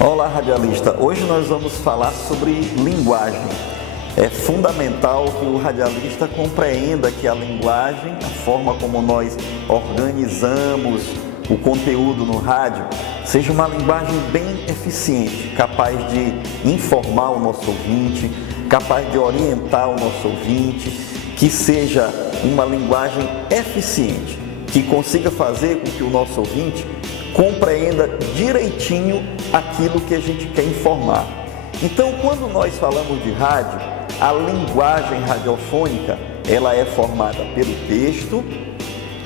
Olá, radialista! Hoje nós vamos falar sobre linguagem. É fundamental que o radialista compreenda que a linguagem, a forma como nós organizamos o conteúdo no rádio, seja uma linguagem bem eficiente, capaz de informar o nosso ouvinte, capaz de orientar o nosso ouvinte, que seja uma linguagem eficiente, que consiga fazer com que o nosso ouvinte compreenda direitinho aquilo que a gente quer informar. Então, quando nós falamos de rádio, a linguagem radiofônica, ela é formada pelo texto,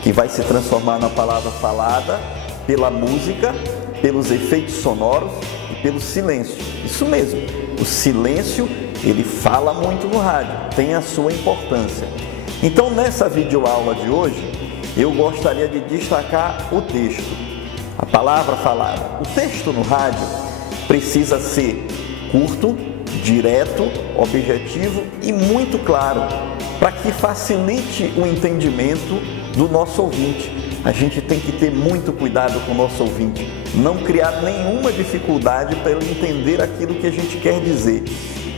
que vai se transformar na palavra falada, pela música, pelos efeitos sonoros e pelo silêncio. Isso mesmo, o silêncio, ele fala muito no rádio, tem a sua importância. Então, nessa videoaula de hoje, eu gostaria de destacar o texto, a palavra falada. O texto no rádio precisa ser curto, direto, objetivo e muito claro, para que facilite o entendimento do nosso ouvinte. A gente tem que ter muito cuidado com o nosso ouvinte, não criar nenhuma dificuldade para ele entender aquilo que a gente quer dizer.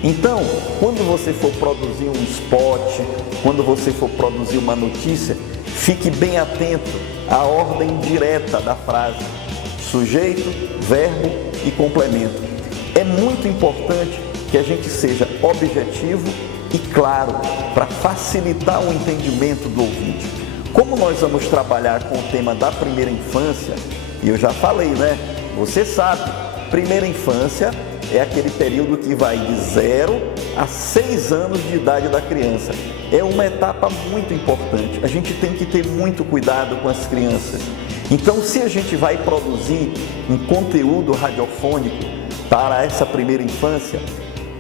Então, quando você for produzir um spot, quando você for produzir uma notícia, fique bem atento à ordem direta da frase, sujeito, verbo e complemento. É muito importante que a gente seja objetivo e claro para facilitar o entendimento do ouvinte. Como nós vamos trabalhar com o tema da primeira infância, e eu já falei, né? Você sabe, primeira infância é aquele período que vai de 0 a 6 anos de idade da criança. É uma etapa muito importante. A gente tem que ter muito cuidado com as crianças. Então, se a gente vai produzir um conteúdo radiofônico para essa primeira infância,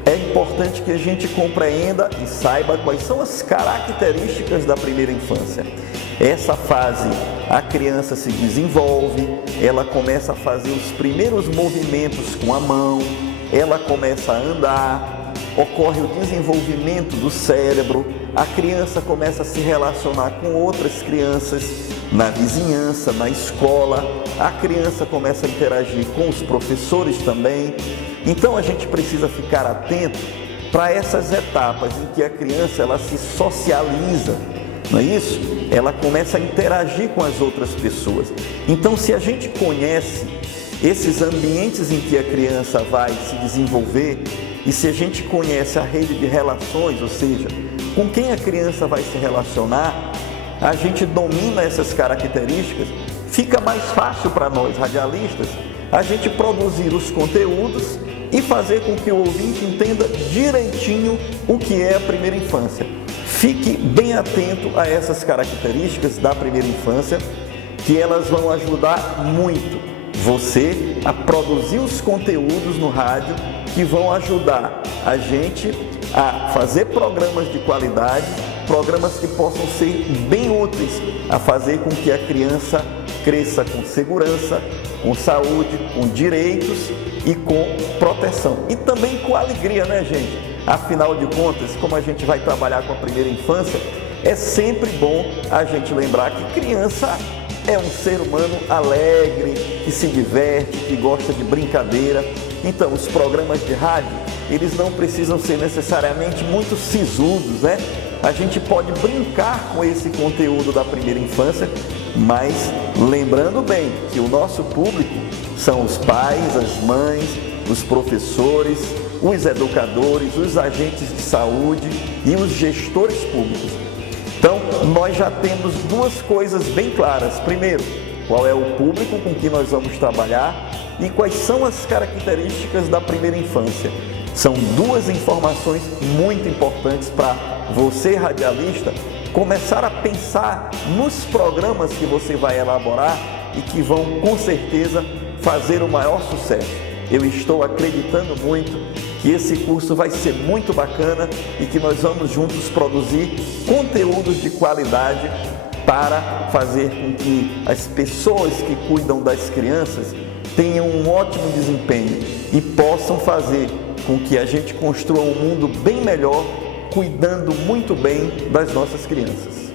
é importante que a gente compreenda e saiba quais são as características da primeira infância. Essa fase, a criança se desenvolve, ela começa a fazer os primeiros movimentos com a mão, ela começa a andar, ocorre o desenvolvimento do cérebro, a criança começa a se relacionar com outras crianças na vizinhança, na escola, a criança começa a interagir com os professores também. Então a gente precisa ficar atento para essas etapas em que a criança ela se socializa, não é isso? Ela começa a interagir com as outras pessoas. Então, se a gente conhece esses ambientes em que a criança vai se desenvolver e se a gente conhece a rede de relações, ou seja, com quem a criança vai se relacionar, a gente domina essas características, fica mais fácil para nós radialistas a gente produzir os conteúdos e fazer com que o ouvinte entenda direitinho o que é a primeira infância. Fique bem atento a essas características da primeira infância, que elas vão ajudar muito você a produzir os conteúdos no rádio que vão ajudar a gente a fazer programas de qualidade, programas que possam ser bem úteis a fazer com que a criança cresça com segurança, com saúde, com direitos e com proteção. E também com alegria, né, gente? Afinal de contas, como a gente vai trabalhar com a primeira infância, é sempre bom a gente lembrar que criança é um ser humano alegre, que se diverte, que gosta de brincadeira. Então, os programas de rádio, eles não precisam ser necessariamente muito sisudos, né? A gente pode brincar com esse conteúdo da primeira infância, mas lembrando bem que o nosso público são os pais, as mães, os professores, os educadores, os agentes de saúde e os gestores públicos. Então, nós já temos duas coisas bem claras. Primeiro, qual é o público com que nós vamos trabalhar e quais são as características da primeira infância. São duas informações muito importantes para você, radialista, começar a pensar nos programas que você vai elaborar e que vão, com certeza, fazer o maior sucesso. Eu estou acreditando muito que esse curso vai ser muito bacana e que nós vamos juntos produzir conteúdos de qualidade para fazer com que as pessoas que cuidam das crianças tenham um ótimo desempenho e possam fazer com que a gente construa um mundo bem melhor, cuidando muito bem das nossas crianças.